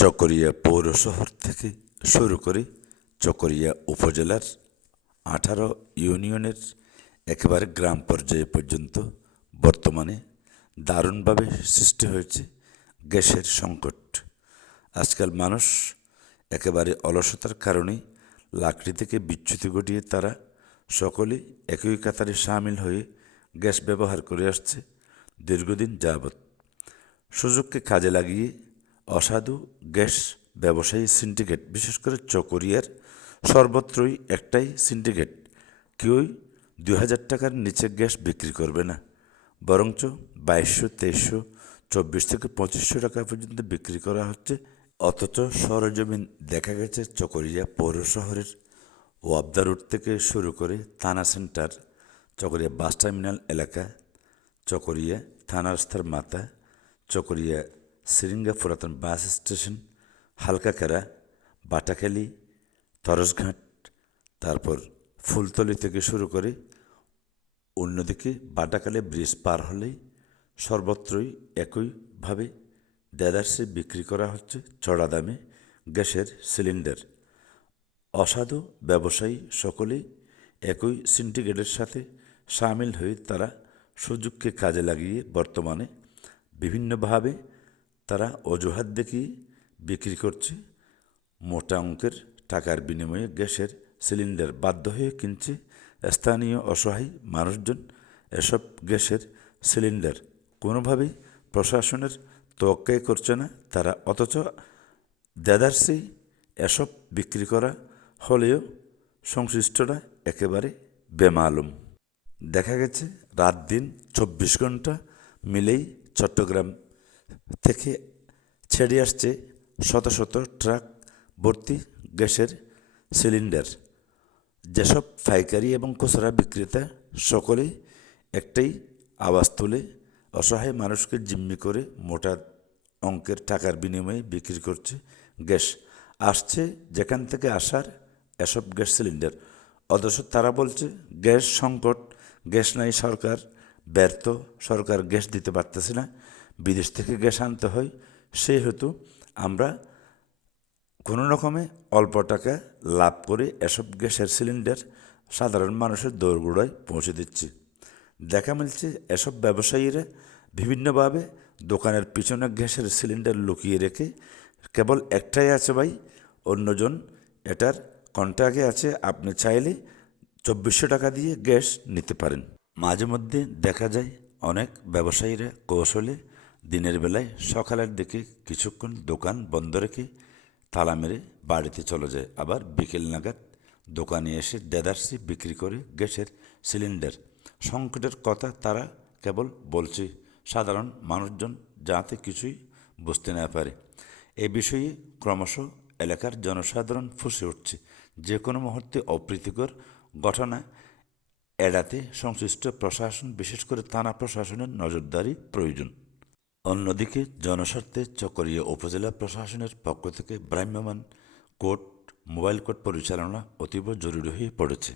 চকরিয়া পৌর শহর থেকে শুরু করে চকরিয়া উপজেলার 18 ইউনিয়নের একেবারে গ্রাম পর্যায়ে পর্যন্ত বর্তমানে দারুণভাবে সৃষ্টি হয়েছে গ্যাসের সংকট। আজকাল মানুষ একেবারে অলসতার কারণে লাকড়ি থেকে বিচ্যুতি ঘটিয়ে তারা সকলে একই কাতারে সামিল হয়ে গ্যাস ব্যবহার করে আসছে দীর্ঘদিন যাবৎ। সুযোগকে কাজে লাগিয়ে অসাধু গ্যাস ব্যবসায়ী সিন্ডিকেট, বিশেষ করে চকরিয়ার সর্বত্রই একটাই সিন্ডিকেট, কেউই 2000 টাকার নিচে গ্যাস বিক্রি করবে না, বরঞ্চ 2200, 2300, 24 থেকে 2500 টাকা পর্যন্ত বিক্রি করা হচ্ছে। অথচ সরেজমিন দেখা গেছে চকরিয়া পৌর শহরের ওয়াবদা রোড থেকে শুরু করে থানা সেন্টার, চকরিয়া বাস টার্মিনাল এলাকা, চকরিয়া থানা রাস্তার মাথা, চকরিয়া সিরিঙ্গা পুরাতন বাস স্টেশন, হালকাকেরা, বাটাখালী, তরসঘাট, তারপর ফুলতলি থেকে শুরু করে অন্যদিকে বাটাখালী ব্রিজ পার হলেই সর্বত্রই একইভাবে দেদারসে বিক্রি করা হচ্ছে চড়া দামে গ্যাসের সিলিন্ডার। অসাধু ব্যবসায়ী সকলেই একই সিন্ডিকেটের সাথে সামিল হয়ে তারা সুযোগকে কাজে লাগিয়ে বর্তমানে বিভিন্নভাবে তারা অজুহাত দেখিয়ে বিক্রি করছে মোটা অঙ্কের টাকার বিনিময়ে গ্যাসের সিলিন্ডার। বাধ্য হয়ে কিনছে স্থানীয় অসহায় মানুষজন এসব গ্যাসের সিলিন্ডার। কোনোভাবেই প্রশাসনের তোয়াক্কাই করছে না তারা, অথচ দেদারসেই এসব বিক্রি করা হলেও সংশ্লিষ্টরা একেবারে বেমালুম। দেখা গেছে রাত দিন 24 ঘন্টা মিলেই চট্টগ্রাম থেকে ছেড়ে আসছে শত শত ট্রাক ভর্তি গ্যাসের সিলিন্ডার। যেসব পাইকারি এবং খুচরা বিক্রেতা সকলেই একটাই আওয়াজ তুলে অসহায় মানুষকে জিম্মি করে মোটা অঙ্কের টাকার বিনিময়ে বিক্রি করছে গ্যাস। আসছে যেখান থেকে আসার এসব গ্যাস সিলিন্ডার, অথচ তারা বলছে গ্যাস সংকট, গ্যাস নাই, সরকার ব্যর্থ, সরকার গ্যাস দিতে পারতেছে না, বিদেশ থেকে গ্যাস আনতে হয়, সেহেতু আমরা কোনো রকমে অল্প টাকা লাভ করে এসব গ্যাসের সিলিন্ডার সাধারণ মানুষের দোরগোড়ায় পৌঁছে দিচ্ছে। দেখা মিলছে এসব ব্যবসায়ীরা বিভিন্নভাবে দোকানের পিছনে গ্যাসের সিলিন্ডার লুকিয়ে রেখে কেবল একটাই আছে ভাই, অন্যজন এটার কন্ট্রাক্টে আছে, আপনি চাইলে 2400 টাকা দিয়ে গ্যাস নিতে পারেন। মাঝে মধ্যে দেখা যায় অনেক ব্যবসায়ীরা কৌশলে দিনের বেলায় সকালের দিকে কিছুক্ষণ দোকান বন্ধ রেখে তালা মেরে বাড়িতে চলে যায়, আবার বিকেল নাগাদ দোকানে এসে দেদারসি বিক্রি করে গ্যাসের সিলিন্ডার। সংকটের কথা তারা কেবল বলছে, সাধারণ মানুষজন যাতে কিছুই বুঝতে না পারে। এ বিষয়ে ক্রমশ এলাকার জনসাধারণ ফুঁসে উঠছে। যে কোনো মুহূর্তে অপ্রীতিকর ঘটনা এড়াতে সংশ্লিষ্ট প্রশাসন, বিশেষ করে থানা প্রশাসনের নজরদারি প্রয়োজন। অন্যদিকে জনস্বার্থে চকরিয়া উপজেলা প্রশাসনের পক্ষ থেকে ভ্রাম্যমাণ কোর্ট, মোবাইল কোর্ট পরিচালনা অতীব জরুরি হয়ে পড়েছে।